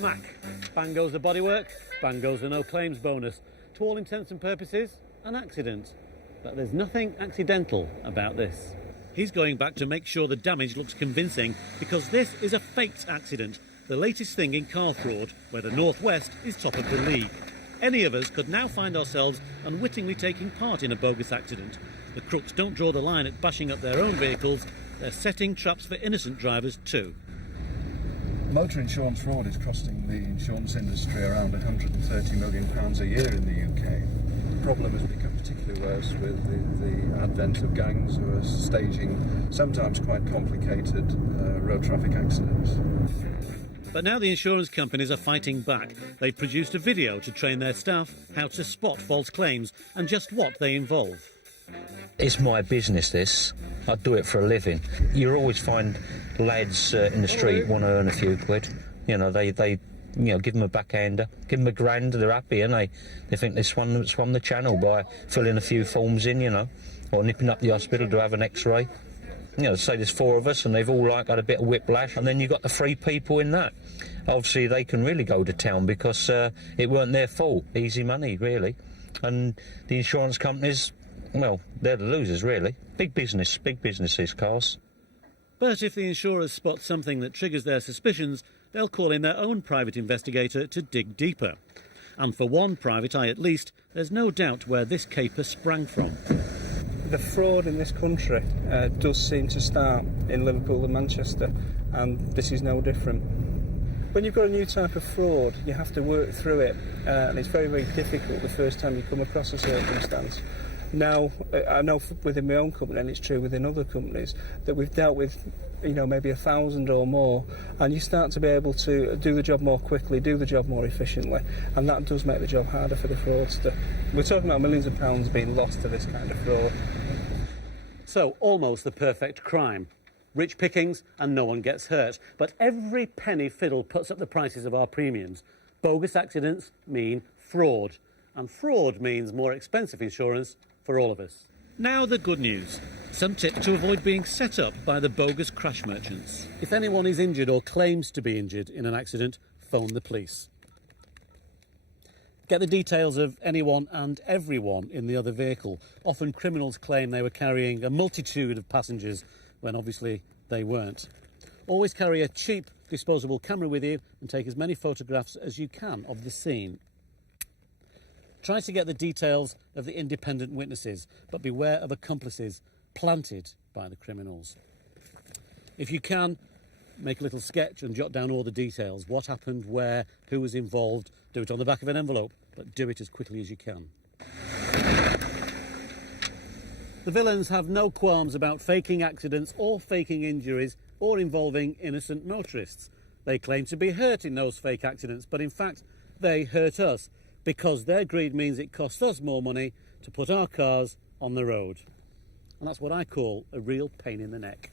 smack. Bang goes the bodywork, bang goes the no claims bonus. To all intents and purposes, an accident. But there's nothing accidental about this. He's going back to make sure the damage looks convincing, because this is a faked accident, the latest thing in car fraud, where the North West is top of the league. Any of us could now find ourselves unwittingly taking part in a bogus accident. The crooks don't draw the line at bashing up their own vehicles, they're setting traps for innocent drivers too. Motor insurance fraud is costing the insurance industry around £130 million a year in the UK. The problem has become particularly worse with the advent of gangs who are staging sometimes quite complicated road traffic accidents. But now the insurance companies are fighting back. They've produced a video to train their staff how to spot false claims and just what they involve. It's my business, this. I do it for a living. You always find lads in the street want to earn a few quid. You know, they give them a backhander, give them a grand, they're happy, and they think they swung the channel by filling a few forms in, you know, or nipping up the hospital to have an X-ray. You know, say there's 4 of us and they've all had a bit of whiplash, and then you've got the 3 people in that. Obviously, they can really go to town because it weren't their fault. Easy money, really. And the insurance companies, well, they're the losers, really. Big business, these cars. But if the insurers spot something that triggers their suspicions, they'll call in their own private investigator to dig deeper. And for one private eye at least, there's no doubt where this caper sprang from. The fraud in this country does seem to start in Liverpool and Manchester, and this is no different. When you've got a new type of fraud, you have to work through it, and it's very, very difficult the first time you come across a circumstance. Now, I know within my own company, and it's true within other companies, that we've dealt with, you know, maybe 1,000 or more, and you start to be able to do the job more quickly, do the job more efficiently, and that does make the job harder for the fraudster. We're talking about millions of pounds being lost to this kind of fraud. So, almost the perfect crime. Rich pickings and no one gets hurt. But every penny fiddle puts up the prices of our premiums. Bogus accidents mean fraud. And fraud means more expensive insurance for all of us. Now the good news. Some tips to avoid being set up by the bogus crash merchants. If anyone is injured or claims to be injured in an accident, phone the police. Get the details of anyone and everyone in the other vehicle. Often criminals claim they were carrying a multitude of passengers when obviously they weren't. Always carry a cheap disposable camera with you and take as many photographs as you can of the scene. Try to get the details of the independent witnesses, but beware of accomplices planted by the criminals. If you can, make a little sketch and jot down all the details. What happened, where, who was involved. Do it on the back of an envelope, but do it as quickly as you can. The villains have no qualms about faking accidents or faking injuries or involving innocent motorists. They claim to be hurt in those fake accidents, but in fact, they hurt us because their greed means it costs us more money to put our cars on the road. And that's what I call a real pain in the neck.